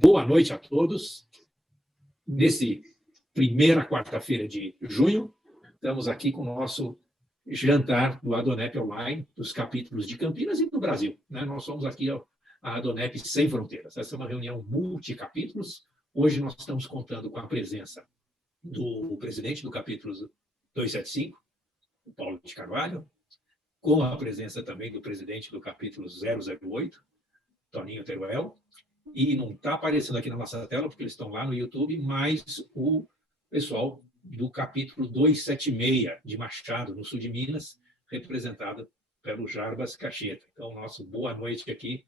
Boa noite a todos. Nesse primeira quarta-feira de junho, estamos aqui com o nosso jantar do Adonep Online, dos capítulos de Campinas e do Brasil. Nós somos aqui a Adonep Sem Fronteiras. Essa é uma reunião multicapítulos. Hoje nós estamos contando com a presença do presidente do capítulo 275, o Paulo de Carvalho, com a presença também do presidente do capítulo 008, Toninho Teruel, e não está aparecendo aqui na nossa tela, porque eles estão lá no YouTube, mas o pessoal do capítulo 276 de Machado, no sul de Minas, representado pelo Jarbas Cacheta. Então, nosso boa noite aqui,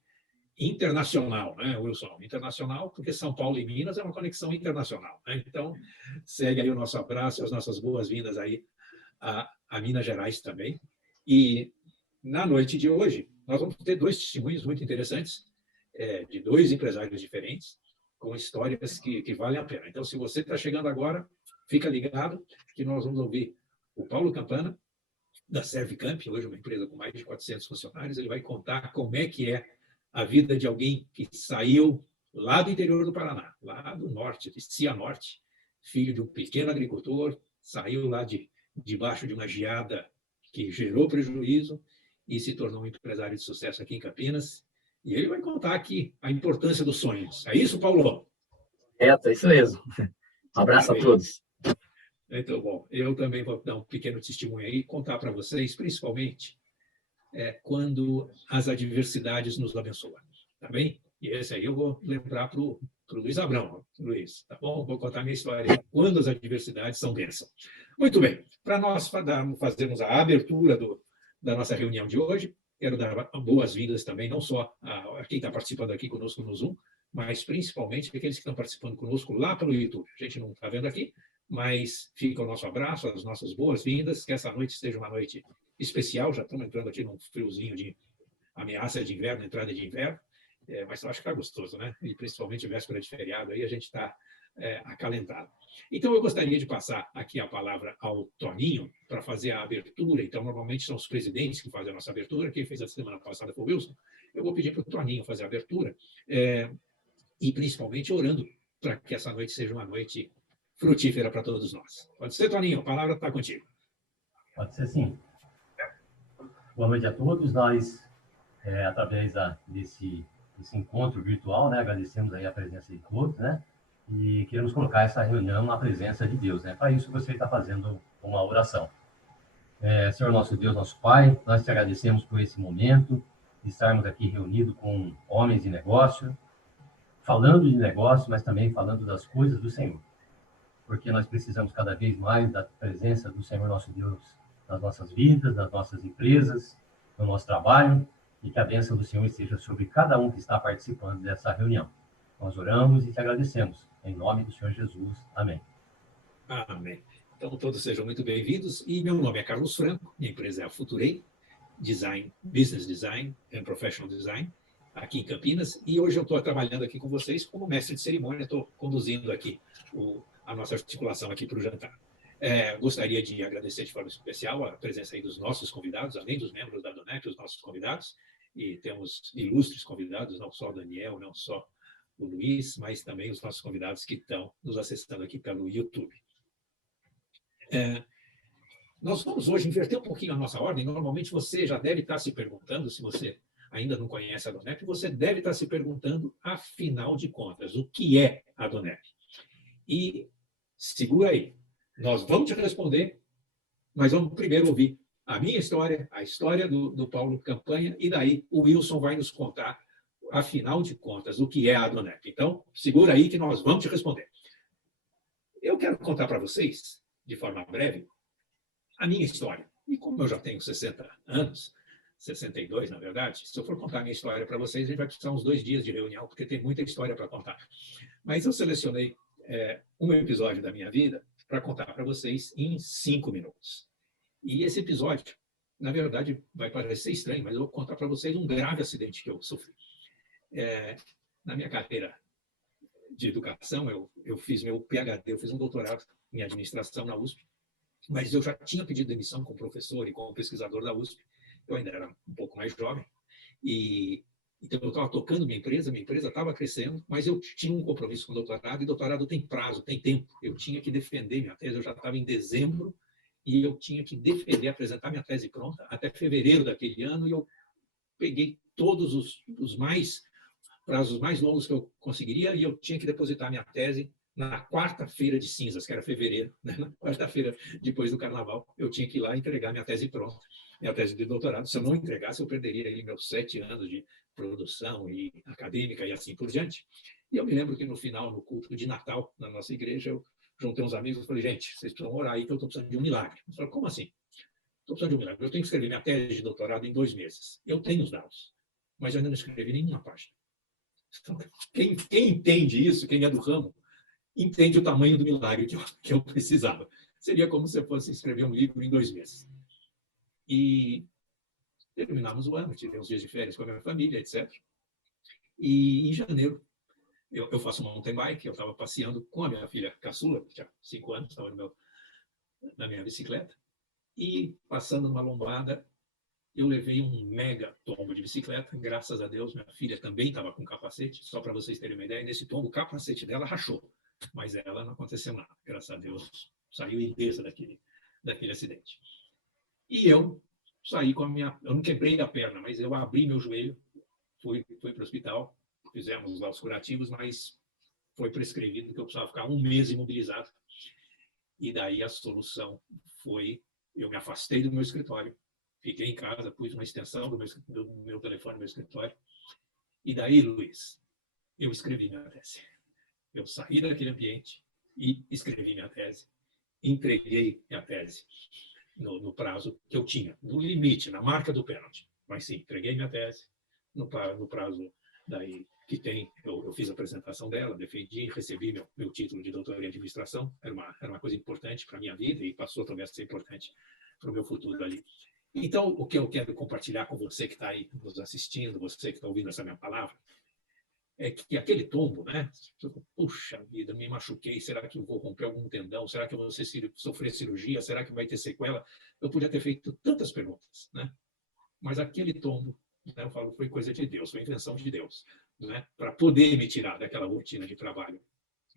internacional, né, Wilson? Internacional, porque São Paulo e Minas é uma conexão internacional, né? Então, segue aí o nosso abraço, as nossas boas-vindas aí a Minas Gerais também. E na noite de hoje, nós vamos ter dois testemunhos muito interessantes, de dois empresários diferentes, com histórias que valem a pena. Então, se você está chegando agora, fica ligado que nós vamos ouvir o Paulo Campana, da Servicamp, hoje uma empresa com mais de 400 funcionários. Ele vai contar como é que é a vida de alguém que saiu lá do interior do Paraná, lá do norte, de Cianorte, filho de um pequeno agricultor, saiu lá debaixo de uma geada que gerou prejuízo e se tornou um empresário de sucesso aqui em Campinas. E ele vai contar aqui a importância dos sonhos. É isso, Paulo? É isso mesmo. Um abraço a todos. Muito bom. Eu também vou dar um pequeno testemunho aí e contar para vocês, principalmente, quando as adversidades nos abençoam. Tá bem? E esse aí eu vou lembrar para o Luiz Abrão. Luiz, tá bom? Vou contar minha história aí, quando as adversidades são bênção. Muito bem. Para nós fazermos a abertura da nossa reunião de hoje, quero dar boas-vindas também, não só a quem está participando aqui conosco no Zoom, mas principalmente aqueles que estão participando conosco lá pelo YouTube. A gente não está vendo aqui, mas fica o nosso abraço, as nossas boas-vindas, que essa noite seja uma noite especial. Já estamos entrando aqui num friozinho de ameaça de inverno, entrada de inverno, mas eu acho que está gostoso, né? E principalmente véspera de feriado, aí a gente está acalentado. Então, eu gostaria de passar aqui a palavra ao Toninho para fazer a abertura. Então, normalmente são os presidentes que fazem a nossa abertura. Quem fez a semana passada foi o Wilson. Eu vou pedir para o Toninho fazer a abertura, e principalmente orando para que essa noite seja uma noite frutífera para todos nós. Pode ser, Toninho? A palavra está contigo. Pode ser, sim. Boa noite a todos. Nós, através desse encontro virtual, né, agradecemos aí a presença de todos, né, e queremos colocar essa reunião na presença de Deus, né. Para isso, você está fazendo uma oração. Senhor nosso Deus, nosso Pai, nós te agradecemos por esse momento, de estarmos aqui reunidos com homens de negócio, falando de negócio, mas também falando das coisas do Senhor. Porque nós precisamos cada vez mais da presença do Senhor nosso Deus nas nossas vidas, nas nossas empresas, no nosso trabalho, e que a bênção do Senhor esteja sobre cada um que está participando dessa reunião. Nós oramos e te agradecemos. Em nome do Senhor Jesus. Amém. Amém. Então, todos sejam muito bem-vindos. E meu nome é Carlos Franco, minha empresa é a Futurei, Business Design and Professional Design, aqui em Campinas. E hoje eu estou trabalhando aqui com vocês como mestre de cerimônia, estou conduzindo aqui a nossa articulação aqui para o jantar. Gostaria de agradecer de forma especial a presença aí dos nossos convidados, além dos membros da Adonep, os nossos convidados, e temos ilustres convidados, não só o Daniel, não só o Luiz, mas também os nossos convidados que estão nos acessando aqui pelo YouTube. Nós vamos hoje inverter um pouquinho a nossa ordem. Normalmente você já deve estar se perguntando, se você ainda não conhece a Adonep, você deve estar se perguntando, afinal de contas, o que é a Adonep? E segura aí, nós vamos te responder, mas vamos primeiro ouvir a minha história, a história do Paulo Campanha, e daí o Wilson vai nos contar, afinal de contas, o que é a Adonep. Então, segura aí que nós vamos te responder. Eu quero contar para vocês, de forma breve, a minha história. E como eu já tenho 60 anos, 62, na verdade, se eu for contar a minha história para vocês, a gente vai precisar uns 2 dias de reunião, porque tem muita história para contar. Mas eu selecionei um episódio da minha vida para contar para vocês em 5 minutos. E esse episódio, na verdade, vai parecer estranho, mas eu vou contar para vocês um grave acidente que eu sofri. Na minha carreira de educação, eu fiz meu PhD, eu fiz um doutorado em administração na USP, mas eu já tinha pedido demissão como professor e como pesquisador da USP. Eu ainda era um pouco mais jovem, e Então, eu estava tocando minha empresa estava crescendo, mas eu tinha um compromisso com o doutorado, e doutorado tem prazo, tem tempo. Eu tinha que defender minha tese, eu já estava em dezembro, e eu tinha que defender, apresentar minha tese pronta até fevereiro daquele ano, e eu peguei todos os prazos mais longos que eu conseguiria, e eu tinha que depositar minha tese na quarta-feira de cinzas, que era fevereiro, né? Na quarta-feira depois do carnaval, eu tinha que ir lá entregar minha tese pronta, minha tese de doutorado. Se eu não entregasse, eu perderia aí meus 7 anos de produção e acadêmica e assim por diante. E eu me lembro que no final, no culto de Natal, na nossa igreja, eu juntei uns amigos e falei, gente, vocês precisam orar aí que eu estou precisando de um milagre. Eles falaram, como assim? Estou precisando de um milagre. Eu tenho que escrever minha tese de doutorado em 2 meses. Eu tenho os dados, mas eu ainda não escrevi nenhuma página. Então, quem entende isso, quem é do ramo, entende o tamanho do milagre que eu precisava. Seria como se eu fosse escrever um livro em 2 meses. E terminamos o ano, tirei uns dias de férias com a minha família, etc. E em janeiro, eu faço mountain bike, eu estava passeando com a minha filha caçula, que tinha 5 anos, estava na minha bicicleta, e passando numa lombada, eu levei um mega tombo de bicicleta, graças a Deus, minha filha também estava com capacete, só para vocês terem uma ideia, nesse tombo o capacete dela rachou, mas ela não aconteceu nada, graças a Deus, saiu ilesa daquele acidente. E eu saí com eu não quebrei a perna, mas eu abri meu joelho, fui para o hospital, fizemos lá os curativos, mas foi prescrevido que eu precisava ficar 1 mês imobilizado. E daí a solução foi, eu me afastei do meu escritório, fiquei em casa, pus uma extensão do meu telefone no meu escritório, e daí, Luiz, eu escrevi minha tese. Eu saí daquele ambiente e escrevi minha tese, entreguei minha tese no prazo que eu tinha, no limite, na marca do pênalti. Mas sim, entreguei minha tese no prazo daí que tem. Eu fiz a apresentação dela, defendi, recebi meu título de doutor em administração. Era uma coisa importante para a minha vida e passou também a ser importante para o meu futuro ali. Então, o que eu quero compartilhar com você que está aí nos assistindo, você que está ouvindo essa minha palavra, é que aquele tombo, né? Puxa vida, me machuquei, será que eu vou romper algum tendão? Será que eu vou sofrer cirurgia? Será que vai ter sequela? Eu podia ter feito tantas perguntas, né? Mas aquele tombo, né, eu falo, foi coisa de Deus, foi invenção de Deus, né? Para poder me tirar daquela rotina de trabalho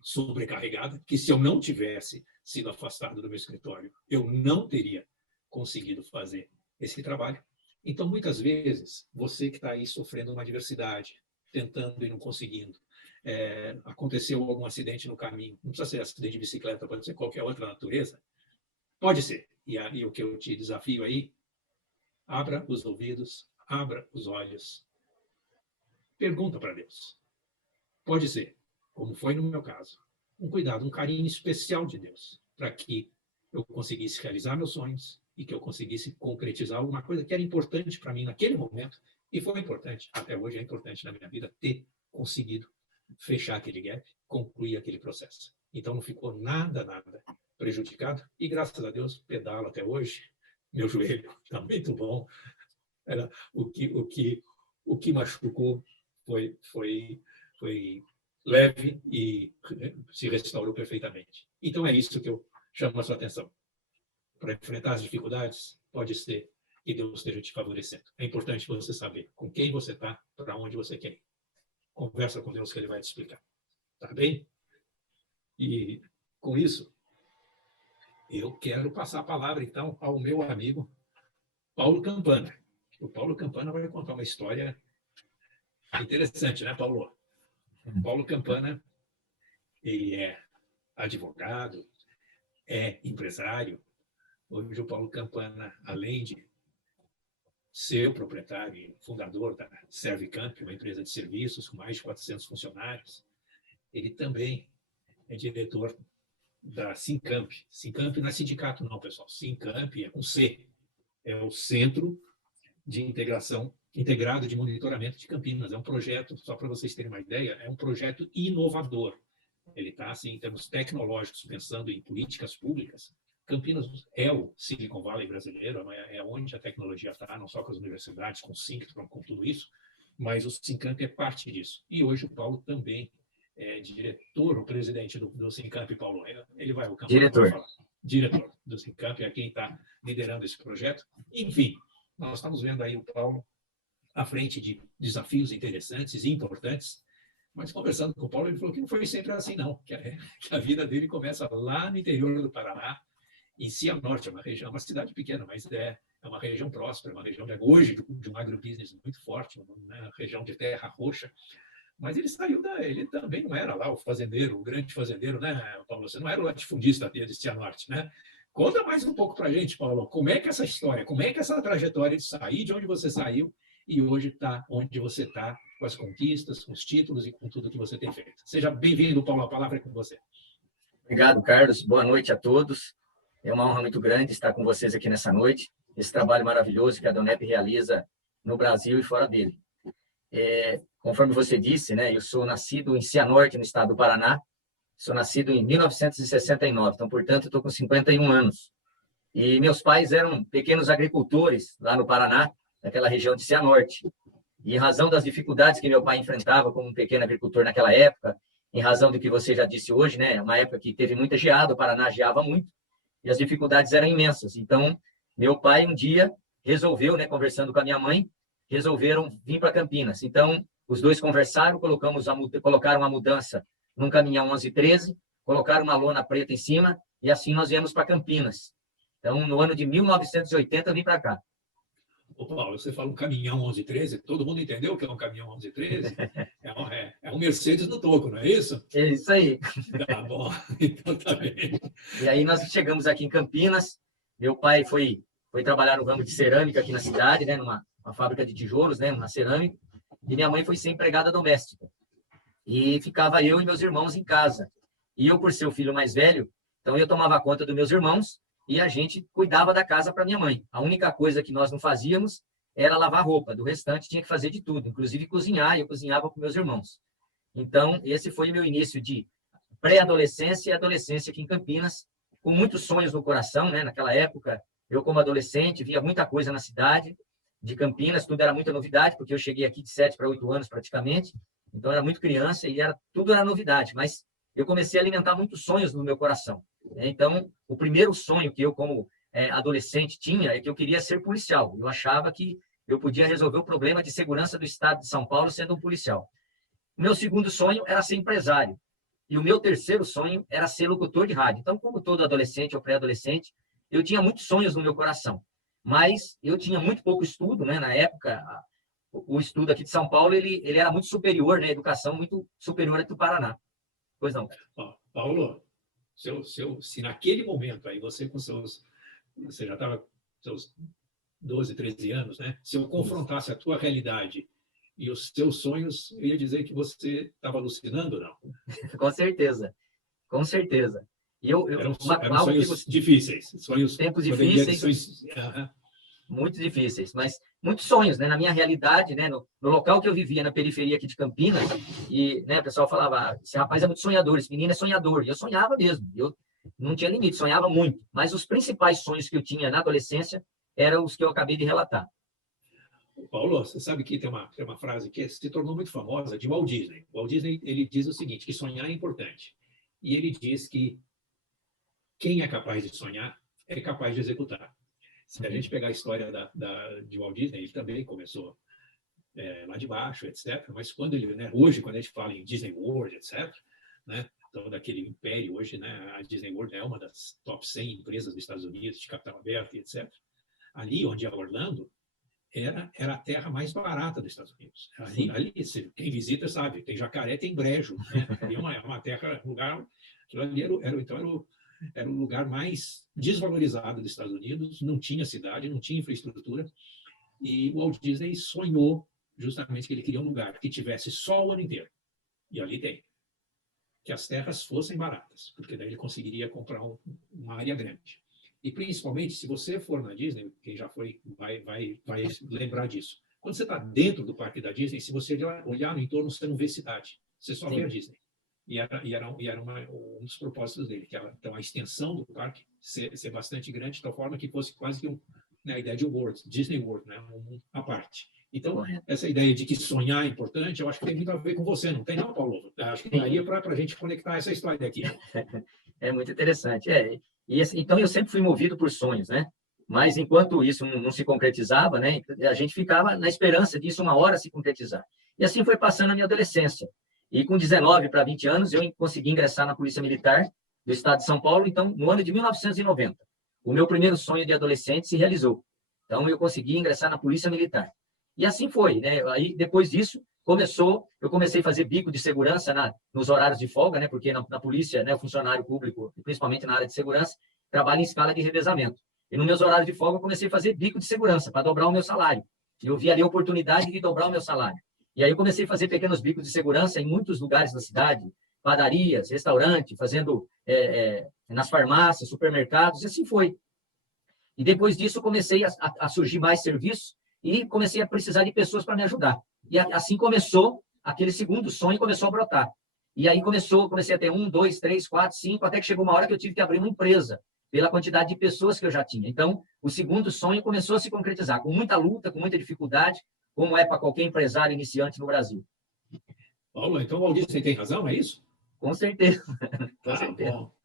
sobrecarregada, que se eu não tivesse sido afastado do meu escritório, eu não teria conseguido fazer esse trabalho. Então, muitas vezes, você que está aí sofrendo uma adversidade, tentando e não conseguindo, aconteceu algum acidente no caminho, não precisa ser acidente de bicicleta, pode ser qualquer outra natureza, pode ser. E o que eu te desafio aí, abra os ouvidos, abra os olhos, pergunta para Deus. Pode ser, como foi no meu caso, um cuidado, um carinho especial de Deus, para que eu conseguisse realizar meus sonhos e que eu conseguisse concretizar alguma coisa que era importante para mim naquele momento, e foi importante, até hoje é importante na minha vida, ter conseguido fechar aquele gap, concluir aquele processo. Então, não ficou nada prejudicado, e graças a Deus, pedalo até hoje, meu joelho está muito bom. Era o que machucou foi leve e se restaurou perfeitamente. Então, é isso que eu chamo a sua atenção. Para enfrentar as dificuldades, pode ser que Deus esteja te favorecendo. É importante você saber com quem você está, para onde você quer ir. Conversa com Deus que Ele vai te explicar. Tá bem? E, com isso, eu quero passar a palavra, então, ao meu amigo Paulo Campana. O Paulo Campana vai contar uma história interessante, né, Paulo? Paulo Campana, ele é advogado, é empresário. Hoje o Paulo Campana, além de ser o proprietário e fundador da Servicamp, uma empresa de serviços com mais de 400 funcionários, ele também é diretor da Sincamp. Sincamp não é sindicato não, pessoal. Sincamp é com C. É o Centro de Integração Integrado de Monitoramento de Campinas. É um projeto, só para vocês terem uma ideia, é um projeto inovador. Ele está, assim, em termos tecnológicos, pensando em políticas públicas. Campinas é o Silicon Valley brasileiro, é onde a tecnologia está, não só com as universidades, com o Synctron, com tudo isso, mas o Sincamp é parte disso. E hoje o Paulo também é diretor, o presidente do Sincamp, Paulo. Ele vai, o Campana vai falar. Diretor do Sincamp, é quem está liderando esse projeto. Enfim, nós estamos vendo aí o Paulo à frente de desafios interessantes e importantes. Mas conversando com o Paulo, ele falou que não foi sempre assim, não, que a vida dele começa lá no interior do Paraná, em Cianorte, é uma região, uma cidade pequena, mas é uma região próspera, uma região hoje de um agrobusiness muito forte, uma região de terra roxa. Mas ele saiu ele também não era lá o fazendeiro, o grande fazendeiro, né, Paulo? Você não era o latifundista de Cianorte, né? Conta mais um pouco para a gente, Paulo, como é que essa história, como é que essa trajetória de sair de onde você saiu e hoje está onde você está, com as conquistas, com os títulos e com tudo que você tem feito. Seja bem-vindo, Paulo, a palavra é com você. Obrigado, Carlos. Boa noite a todos. É uma honra muito grande estar com vocês aqui nessa noite. Esse trabalho maravilhoso que a Donep realiza no Brasil e fora dele. Conforme você disse, né, eu sou nascido em Cianorte, no estado do Paraná. Sou nascido em 1969, então, portanto, estou com 51 anos. E meus pais eram pequenos agricultores lá no Paraná, naquela região de Cianorte. E em razão das dificuldades que meu pai enfrentava como um pequeno agricultor naquela época, em razão do que você já disse hoje, né, uma época que teve muita geada, o Paraná geava muito, e as dificuldades eram imensas. Então, meu pai um dia resolveu, né, conversando com a minha mãe, resolveram vir para Campinas. Então, os dois conversaram, colocaram a mudança num caminhão 1113, colocaram uma lona preta em cima, e assim nós viemos para Campinas. Então, no ano de 1980, eu vim para cá. Ô, Paulo, você fala um caminhão 1113, todo mundo entendeu o que é um caminhão 1113? É um Mercedes no toco, não é isso? É isso aí. Tá bom, então tá bem. E aí nós chegamos aqui em Campinas, meu pai foi trabalhar no ramo de cerâmica aqui na cidade, né, numa fábrica de tijolos, né, uma cerâmica, e minha mãe foi ser empregada doméstica. E ficava eu e meus irmãos em casa. E eu, por ser o filho mais velho, então eu tomava conta dos meus irmãos e a gente cuidava da casa para minha mãe. A única coisa que nós não fazíamos era lavar roupa, do restante tinha que fazer de tudo, inclusive cozinhar, e eu cozinhava com meus irmãos. Então, esse foi o meu início de pré-adolescência e adolescência aqui em Campinas, com muitos sonhos no coração, né? Naquela época, eu como adolescente, via muita coisa na cidade de Campinas, tudo era muita novidade, porque eu cheguei aqui de 7 para 8 anos praticamente, então era muito criança e tudo era novidade, mas eu comecei a alimentar muitos sonhos no meu coração. Então, o primeiro sonho que eu, como adolescente, tinha é que eu queria ser policial. Eu achava que eu podia resolver o problema de segurança do estado de São Paulo sendo um policial. O meu segundo sonho era ser empresário. E o meu terceiro sonho era ser locutor de rádio. Então, como todo adolescente ou pré-adolescente, eu tinha muitos sonhos no meu coração. Mas eu tinha muito pouco estudo, né? Na época, o estudo aqui de São Paulo, ele era muito superior, né? A educação muito superior aqui do Paraná. Pois não. Paulo, se naquele momento aí você já estava com seus 12, 13 anos, né? Se eu confrontasse a tua realidade e os seus sonhos, eu ia dizer que você estava alucinando, não? Com certeza, com certeza. E eram sonhos difíceis, tempos difíceis, muito difíceis, mas muitos sonhos, né? Na minha realidade, né? No local que eu vivia, na periferia aqui de Campinas, e, né, o pessoal falava, esse rapaz é muito sonhador, esse menino é sonhador, e eu sonhava mesmo, eu não tinha limite, sonhava muito, mas os principais sonhos que eu tinha na adolescência eram os que eu acabei de relatar. Paulo, você sabe que tem uma frase que se tornou muito famosa, de Walt Disney. O Walt Disney, ele diz o seguinte, que sonhar é importante. E ele diz que quem é capaz de sonhar é capaz de executar. Se a gente pegar a história de Walt Disney, ele também começou lá de baixo, etc. Mas quando ele, né, hoje, quando a gente fala em Disney World, etc., né, então, daquele império hoje, né, a Disney World é uma das top 100 empresas dos Estados Unidos, de capital aberto, etc. Ali, onde é Orlando, era a terra mais barata dos Estados Unidos. Ali quem visita sabe, tem jacaré, tem brejo. Né? Ali é uma terra, lugar. Aquilo ali era o lugar mais desvalorizado dos Estados Unidos, não tinha cidade, não tinha infraestrutura. E o Walt Disney sonhou justamente que ele queria um lugar que tivesse sol o ano inteiro. E ali tem. Que as terras fossem baratas, porque daí ele conseguiria comprar uma área grande. E, principalmente, se você for na Disney, quem já foi vai lembrar disso. Quando você está dentro do parque da Disney, se você olhar no entorno, você não vê cidade. Você só vê a Disney. E era um dos propósitos dele, que era então, a extensão do parque ser bastante grande, de tal forma que fosse quase que a ideia de World, Disney World, né? A parte. Então, essa ideia de que sonhar é importante, eu acho que tem muito a ver com você, não tem não, Paulo? Acho que daria para a gente conectar essa história aqui. É muito interessante. E, assim, então, eu sempre fui movido por sonhos, né? Mas enquanto isso não se concretizava, né, a gente ficava na esperança disso uma hora se concretizar. E assim foi passando a minha adolescência. E com 19 para 20 anos, eu consegui ingressar na Polícia Militar do Estado de São Paulo, então, no ano de 1990. O meu primeiro sonho de adolescente se realizou. Então, eu consegui ingressar na Polícia Militar. E assim foi, né? Aí, depois disso, eu comecei a fazer bico de segurança nos horários de folga, né? Porque na polícia, né, o funcionário público, principalmente na área de segurança, trabalha em escala de revezamento. E nos meus horários de folga, eu comecei a fazer bico de segurança para dobrar o meu salário. E eu vi ali a oportunidade de dobrar o meu salário. E aí eu comecei a fazer pequenos bicos de segurança em muitos lugares da cidade, padarias, restaurante, fazendo nas farmácias, supermercados, e assim foi. E depois disso, eu comecei a surgir mais serviços e comecei a precisar de pessoas para me ajudar. E assim começou, aquele segundo sonho começou a brotar. E aí comecei a ter 1, 2, 3, 4, 5, até que chegou uma hora que eu tive que abrir uma empresa, pela quantidade de pessoas que eu já tinha. Então, o segundo sonho começou a se concretizar, com muita luta, com muita dificuldade, como é para qualquer empresário iniciante no Brasil. Paulo, então o Valdir, você tem razão, é isso? Com certeza.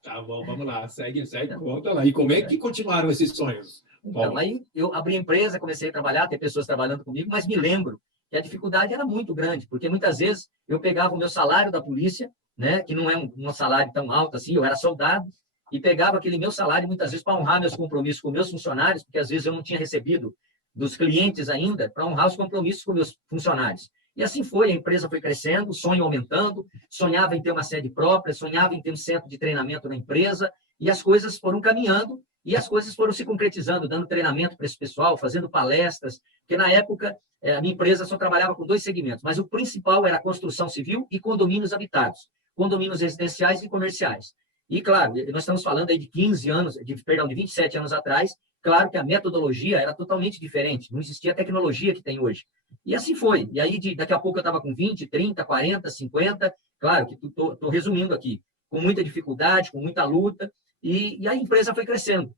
Tá bom, vamos lá, segue, conta lá. E como é que continuaram esses sonhos? Então, aí eu abri a empresa, comecei a trabalhar, ter pessoas trabalhando comigo, mas me lembro que a dificuldade era muito grande, porque muitas vezes eu pegava o meu salário da polícia, né, que não é um salário tão alto assim, eu era soldado, e pegava aquele meu salário muitas vezes para honrar meus compromissos com meus funcionários, porque às vezes eu não tinha recebido dos clientes ainda, para honrar os compromissos com meus funcionários. E assim foi, a empresa foi crescendo, o sonho aumentando, sonhava em ter uma sede própria, sonhava em ter um centro de treinamento na empresa, e as coisas foram caminhando, e as coisas foram se concretizando, dando treinamento para esse pessoal, fazendo palestras, porque na época a minha empresa só trabalhava com 2 segmentos, mas o principal era a construção civil e condomínios habitados, condomínios residenciais e comerciais. E, claro, nós estamos falando aí de 27 anos atrás, claro que a metodologia era totalmente diferente, não existia a tecnologia que tem hoje. E assim foi. E aí, daqui a pouco, eu estava com 20, 30, 40, 50, claro que estou resumindo aqui, com muita dificuldade, com muita luta, e a empresa foi crescendo.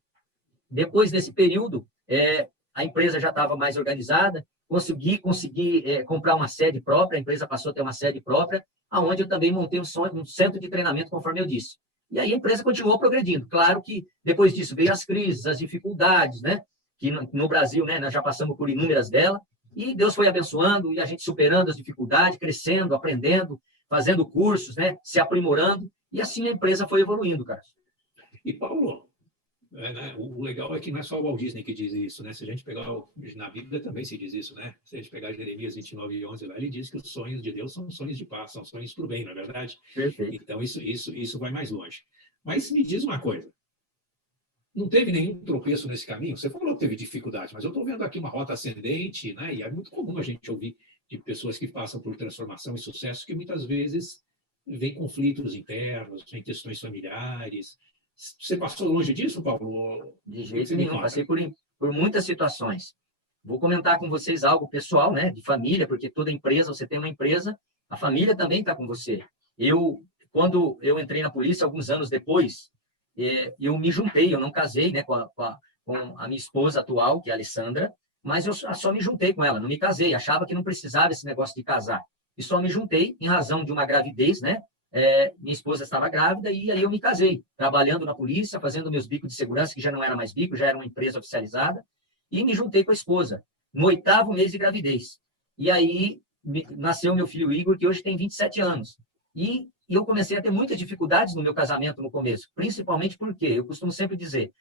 Depois desse período, a empresa já estava mais organizada, consegui comprar uma sede própria, a empresa passou a ter uma sede própria, onde eu também montei um centro de treinamento, conforme eu disse. E aí a empresa continuou progredindo. Claro que depois disso veio as crises, as dificuldades, né? Que no Brasil, né, nós já passamos por inúmeras delas, e Deus foi abençoando, e a gente superando as dificuldades, crescendo, aprendendo, fazendo cursos, né, se aprimorando, e assim a empresa foi evoluindo, Carlos. E, Paulo, o legal é que não é só o Walt Disney que diz isso, né? Se a gente pegar, na Bíblia também se diz isso, né? Se a gente pegar Jeremias 29:11, lá ele diz que os sonhos de Deus são sonhos de paz, são sonhos para o bem, não é verdade? Perfeito. Então, isso vai mais longe. Mas me diz uma coisa, não teve nenhum tropeço nesse caminho? Você falou que teve dificuldade, mas eu estou vendo aqui uma rota ascendente, né? E é muito comum a gente ouvir de pessoas que passam por transformação e sucesso que muitas vezes vem conflitos internos, vem questões familiares. Você passou longe disso, Paulo? De jeito nenhum, passei por muitas situações. Vou comentar com vocês algo pessoal, né, de família, porque toda empresa, você tem uma empresa, a família também está com você. Quando eu entrei na polícia, alguns anos depois, eu me juntei, eu não casei, né, com a minha esposa atual, que é a Alessandra, mas eu só me juntei com ela, não me casei, achava que não precisava esse negócio de casar. E só me juntei em razão de uma gravidez, né? Minha esposa estava grávida e aí eu me casei, trabalhando na polícia, fazendo meus bicos de segurança, que já não era mais bico, já era uma empresa oficializada, e me juntei com a esposa, no 8º mês de gravidez. E aí nasceu meu filho Igor, que hoje tem 27 anos. E eu comecei a ter muitas dificuldades no meu casamento no começo, principalmente porque, eu costumo sempre dizer,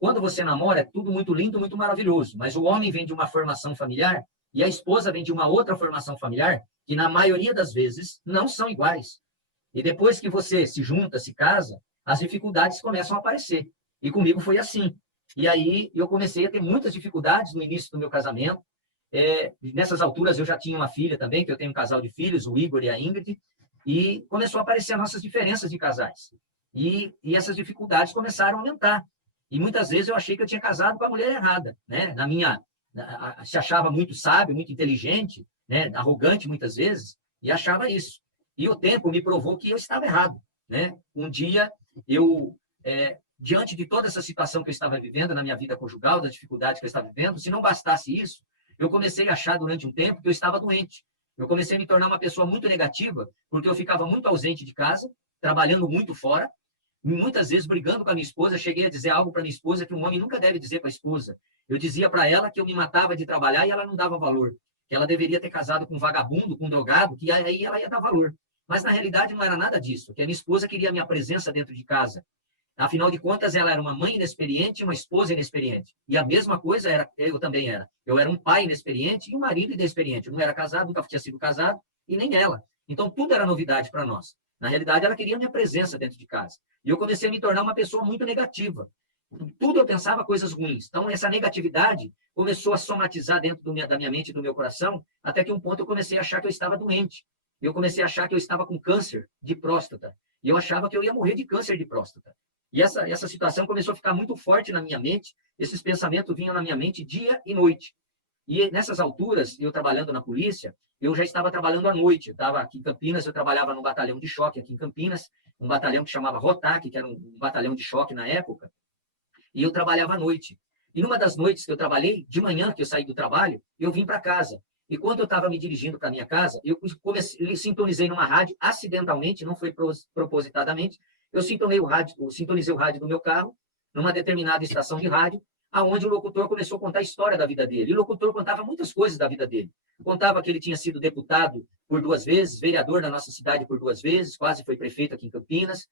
quando você namora é tudo muito lindo, muito maravilhoso, mas o homem vem de uma formação familiar e a esposa vem de uma outra formação familiar, que na maioria das vezes não são iguais. E depois que você se junta, se casa, as dificuldades começam a aparecer. E comigo foi assim. E aí eu comecei a ter muitas dificuldades no início do meu casamento. Nessas alturas eu já tinha uma filha também, que eu tenho um casal de filhos, o Igor e a Ingrid, e começou a aparecer as nossas diferenças de casais. E essas dificuldades começaram a aumentar. E muitas vezes eu achei que eu tinha casado com a mulher errada, né? Se achava muito sábio, muito inteligente, né? Arrogante muitas vezes, e achava isso. E o tempo me provou que eu estava errado, né? Um dia, diante de toda essa situação que eu estava vivendo na minha vida conjugal, das dificuldades que eu estava vivendo, se não bastasse isso, eu comecei a achar durante um tempo que eu estava doente. Eu comecei a me tornar uma pessoa muito negativa, porque eu ficava muito ausente de casa, trabalhando muito fora, muitas vezes brigando com a minha esposa, cheguei a dizer algo para minha esposa que um homem nunca deve dizer para a esposa. Eu dizia para ela que eu me matava de trabalhar e ela não dava valor, que ela deveria ter casado com um vagabundo, com um drogado, que aí ela ia dar valor. Mas, na realidade, não era nada disso, que a minha esposa queria a minha presença dentro de casa. Afinal de contas, ela era uma mãe inexperiente e uma esposa inexperiente. E a mesma coisa eu também era. Eu era um pai inexperiente e um marido inexperiente. Eu não era casado, nunca tinha sido casado, e nem ela. Então, tudo era novidade para nós. Na realidade, ela queria a minha presença dentro de casa. E eu comecei a me tornar uma pessoa muito negativa. Tudo eu pensava coisas ruins. Então, essa negatividade começou a somatizar dentro da minha mente e do meu coração, até que um ponto eu comecei a achar que eu estava doente. Eu comecei a achar que eu estava com câncer de próstata. E eu achava que eu ia morrer de câncer de próstata. E essa situação começou a ficar muito forte na minha mente. Esses pensamentos vinham na minha mente dia e noite. E nessas alturas, eu trabalhando na polícia, eu já estava trabalhando à noite. Eu estava aqui em Campinas, eu trabalhava num batalhão de choque aqui em Campinas, um batalhão que chamava ROTAC, que era um batalhão de choque na época. E eu trabalhava à noite. E numa das noites que eu trabalhei, de manhã que eu saí do trabalho, eu vim para casa. E quando eu estava me dirigindo para minha casa, eu sintonizei numa rádio, acidentalmente, não foi propositadamente, eu sintonizei o rádio do meu carro, numa determinada estação de rádio, aonde o locutor começou a contar a história da vida dele. E o locutor contava muitas coisas da vida dele. Contava que ele tinha sido deputado por 2 vezes, vereador na nossa cidade por 2 vezes, quase foi prefeito aqui em Campinas,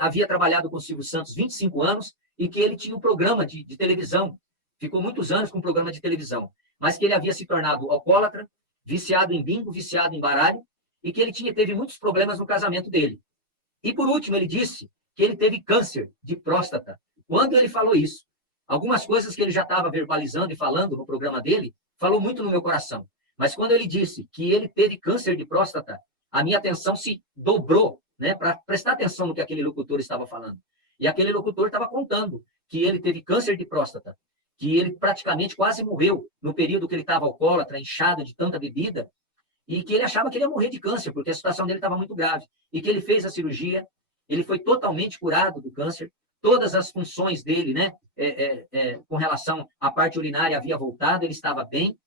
havia trabalhado com o Silvio Santos 25 anos e que ele tinha um programa de televisão, ficou muitos anos com um programa de televisão, mas que ele havia se tornado alcoólatra, viciado em bingo, viciado em baralho, e que ele teve muitos problemas no casamento dele. E, por último, ele disse que ele teve câncer de próstata. Quando ele falou isso, algumas coisas que ele já estava verbalizando e falando no programa dele, falou muito no meu coração. Mas quando ele disse que ele teve câncer de próstata, a minha atenção se dobrou, né, para prestar atenção no que aquele locutor estava falando. E aquele locutor estava contando que ele teve câncer de próstata, que ele praticamente quase morreu no período que ele estava alcoólatra, inchado de tanta bebida, e que ele achava que ele ia morrer de câncer, porque a situação dele estava muito grave. E que ele fez a cirurgia, ele foi totalmente curado do câncer, todas as funções dele, né, com relação à parte urinária havia voltado, ele estava bem,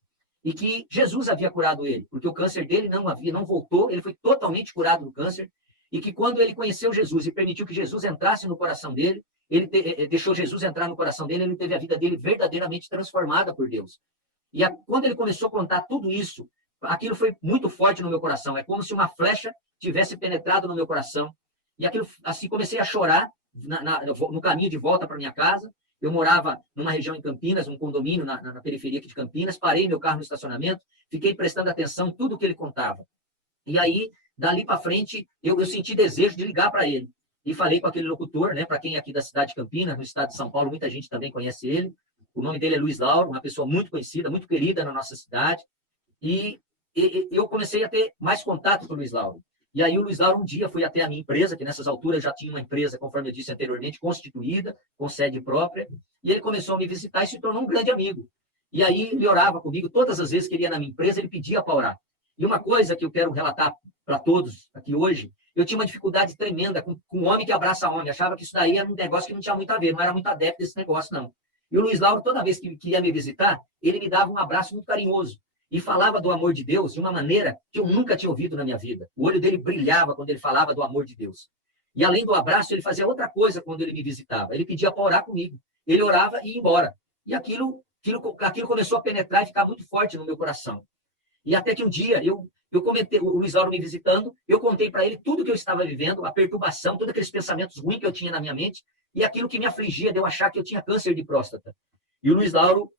e que Jesus havia curado ele, porque o câncer dele não voltou, ele foi totalmente curado do câncer, e que quando ele conheceu Jesus e permitiu que Jesus entrasse no coração dele, ele deixou Jesus entrar no coração dele, ele teve a vida dele verdadeiramente transformada por Deus. E quando ele começou a contar tudo isso, aquilo foi muito forte no meu coração. É como se uma flecha tivesse penetrado no meu coração. E aquilo, assim, comecei a chorar no caminho de volta para minha casa. Eu morava numa região em Campinas, um condomínio na periferia aqui de Campinas. Parei meu carro no estacionamento, fiquei prestando atenção em tudo que ele contava. E aí, dali para frente, eu senti desejo de ligar para ele. E falei com aquele locutor, né, para quem é aqui da cidade de Campinas, no estado de São Paulo, muita gente também conhece ele. O nome dele é Luiz Lauro, uma pessoa muito conhecida, muito querida na nossa cidade. E eu comecei a ter mais contato com o Luiz Lauro. E aí o Luiz Lauro um dia foi até a minha empresa, que nessas alturas já tinha uma empresa, conforme eu disse anteriormente, constituída, com sede própria, e ele começou a me visitar e se tornou um grande amigo. E aí ele orava comigo, todas as vezes que ele ia na minha empresa, ele pedia para orar. E uma coisa que eu quero relatar para todos aqui hoje, eu tinha uma dificuldade tremenda com homem que abraça homem, achava que isso daí era um negócio que não tinha muito a ver, não era muito adepto desse negócio, não. E o Luiz Lauro, toda vez que ia me visitar, ele me dava um abraço muito carinhoso. E falava do amor de Deus de uma maneira que eu nunca tinha ouvido na minha vida. O olho dele brilhava quando ele falava do amor de Deus. E além do abraço, ele fazia outra coisa quando ele me visitava. Ele pedia para orar comigo. Ele orava e ia embora. E aquilo começou a penetrar e ficar muito forte no meu coração. E até que um dia, eu comentei, o Luiz Lauro me visitando, eu contei para ele tudo que eu estava vivendo, a perturbação, todos aqueles pensamentos ruins que eu tinha na minha mente, e aquilo que me afligia de eu achar que eu tinha câncer de próstata. E o Luiz Lauro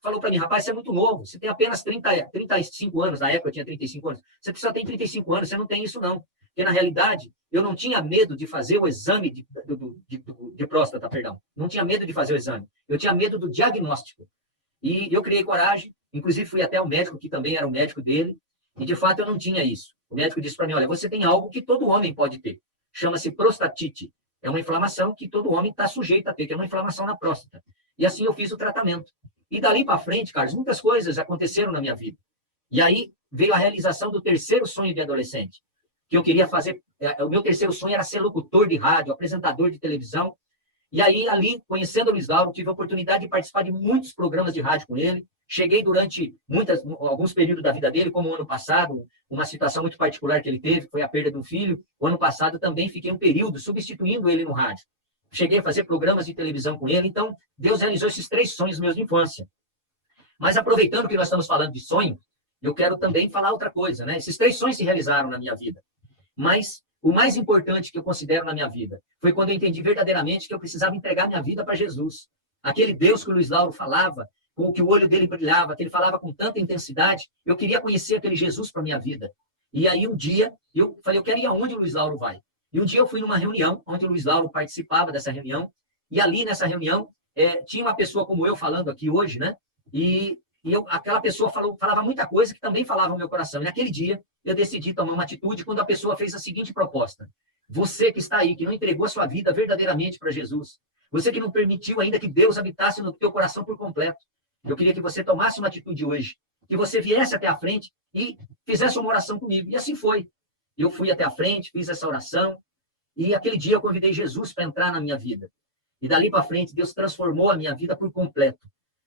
falou para mim, rapaz, você é muito novo, você tem apenas 35 anos, na época eu tinha 35 anos, você só tem 35 anos, você não tem isso não. Porque, na realidade, eu não tinha medo de fazer o exame de próstata, perdão. Não tinha medo de fazer o exame. Eu tinha medo do diagnóstico. E eu criei coragem, inclusive fui até o médico, que também era o médico dele, e, de fato, eu não tinha isso. O médico disse para mim, olha, você tem algo que todo homem pode ter. Chama-se prostatite. É uma inflamação que todo homem está sujeito a ter, que é uma inflamação na próstata. E assim eu fiz o tratamento. E dali para frente, Carlos, muitas coisas aconteceram na minha vida. E aí veio a realização do terceiro sonho de adolescente, que eu queria fazer. O meu terceiro sonho era ser locutor de rádio, apresentador de televisão. E aí, ali, conhecendo o Luiz Lauro, tive a oportunidade de participar de muitos programas de rádio com ele. Cheguei durante alguns períodos da vida dele, como o ano passado, uma situação muito particular que ele teve, foi a perda de um filho. O ano passado também fiquei um período substituindo ele no rádio. Cheguei a fazer programas de televisão com ele. Então, Deus realizou esses 3 sonhos meus de infância. Mas aproveitando que nós estamos falando de sonho, eu quero também falar outra coisa, né? Esses 3 sonhos se realizaram na minha vida. Mas o mais importante que eu considero na minha vida foi quando eu entendi verdadeiramente que eu precisava entregar minha vida para Jesus. Aquele Deus que o Luiz Lauro falava, com o que o olho dele brilhava, que ele falava com tanta intensidade, eu queria conhecer aquele Jesus para minha vida. E aí um dia eu falei, eu quero ir aonde o Luiz Lauro vai. E um dia eu fui numa reunião, onde o Luiz Lauro participava dessa reunião, e ali nessa reunião tinha uma pessoa como eu falando aqui hoje, né? E aquela pessoa falava muita coisa que também falava no meu coração. E naquele dia eu decidi tomar uma atitude quando a pessoa fez a seguinte proposta: você que está aí, que não entregou a sua vida verdadeiramente para Jesus, você que não permitiu ainda que Deus habitasse no teu coração por completo, eu queria que você tomasse uma atitude hoje, que você viesse até a frente e fizesse uma oração comigo. E assim foi. Eu fui até a frente, fiz essa oração, e aquele dia eu convidei Jesus para entrar na minha vida. E dali para frente, Deus transformou a minha vida por completo.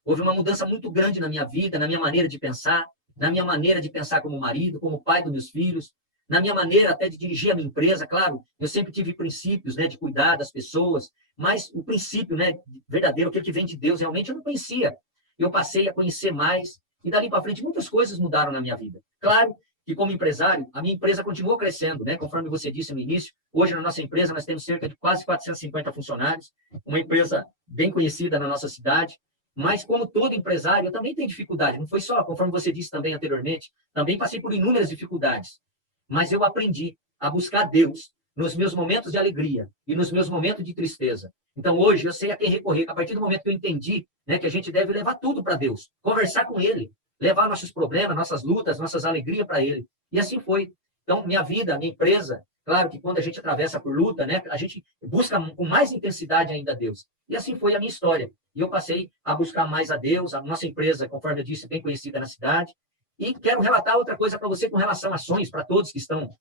Houve uma mudança muito grande na minha vida, na minha maneira de pensar, na minha maneira de pensar como marido, como pai dos meus filhos, na minha maneira até de dirigir a minha empresa. Claro, eu sempre tive princípios, né, de cuidar das pessoas, mas o princípio, né, verdadeiro, aquele que vem de Deus, realmente eu não conhecia. Eu passei a conhecer mais, e dali para frente muitas coisas mudaram na minha vida. Claro que como empresário, a minha empresa continuou crescendo, né? Conforme você disse no início, hoje na nossa empresa nós temos cerca de quase 450 funcionários, uma empresa bem conhecida na nossa cidade, mas como todo empresário, eu também tenho dificuldade, não foi só, conforme você disse também anteriormente, também passei por inúmeras dificuldades, mas eu aprendi a buscar Deus nos meus momentos de alegria e nos meus momentos de tristeza. Então, hoje, eu sei a quem recorrer. A partir do momento que eu entendi, né, que a gente deve levar tudo para Deus, conversar com Ele, levar nossos problemas, nossas lutas, nossas alegrias para Ele. E assim foi. Então, minha vida, minha empresa, claro que quando a gente atravessa por luta, né, a gente busca com mais intensidade ainda Deus. E assim foi a minha história. E eu passei a buscar mais a Deus, a nossa empresa, conforme eu disse, bem conhecida na cidade. E quero relatar outra coisa para você com relação a sonhos, para todos que estão